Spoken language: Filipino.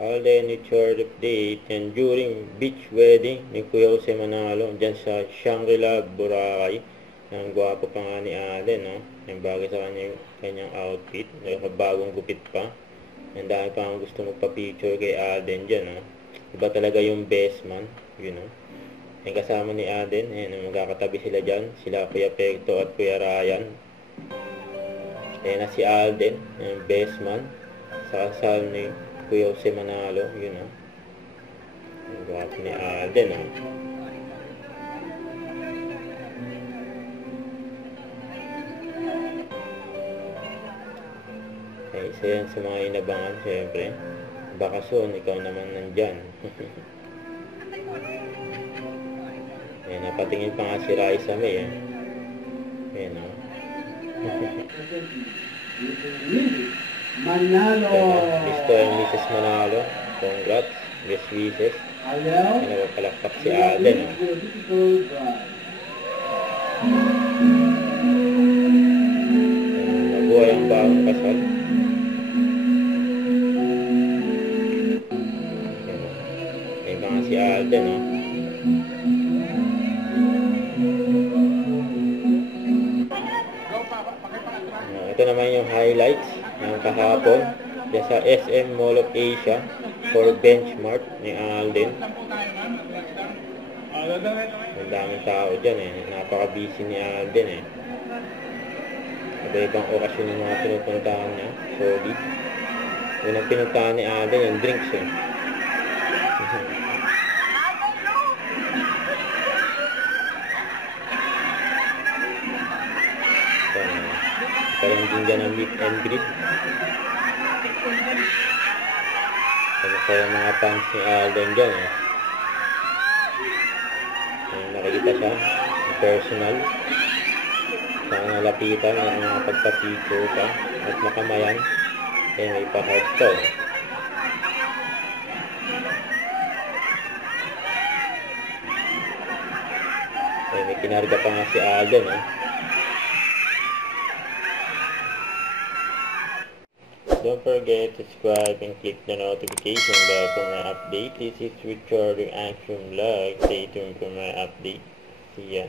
Alden with short update, and during beach wedding ni Kuya Jose Manalo dyan sa Shangri-La, Boracay. Ang gwapo pa nga ni Alden, no? Yung bagay sa kanyang outfit, bagong gupit pa. Ang dami pa ang gusto magpa-picture kay Alden dyan, no? Iba talaga yung best man, you know. Yung kasama ni Alden, magkakatabi sila dyan, sila Kuya Pekto at Kuya Ryan. Ayan na si Alden, yung best man, sa kasal ni Kuya Jose Manalo, yun, no? Ang gwapo ni Alden, no? Isa yan sa mga inabangan, syempre. Bakasyon, ikaw naman nandyan. Ayan, napatingin pa nga si Raisa May, eh. Ayan, no? Manalo! Mr. and Mrs. Manalo, congrats, best wishes. Ayan, napapalakpak si Alden, no? Mabuhay ang bagong kasal. Si Alden, no? Ito naman yung highlights ng kahapon dyan sa SM Mall of Asia for benchmark ni Alden. Ang daming tao dyan, eh. Napaka-busy ni Alden, eh. Iba-ibang okasyon yung mga pinupuntahan niya. Solid. Unang pinuntahan ni Alden yung drinks, eh. Parang din dyan ang meet and greet. Kamusta yung mga fans ni Alden dyan, eh. Nakikita siya personal. Saan nalapitan ang mga pagpa-picture ka at makamayan. Kaya may pa-heart to. May kinarga pa nga si Alden, eh. Don't forget to subscribe and click the notification bell for my update. This is Richard Action Vlog. Stay tuned for my update. See ya.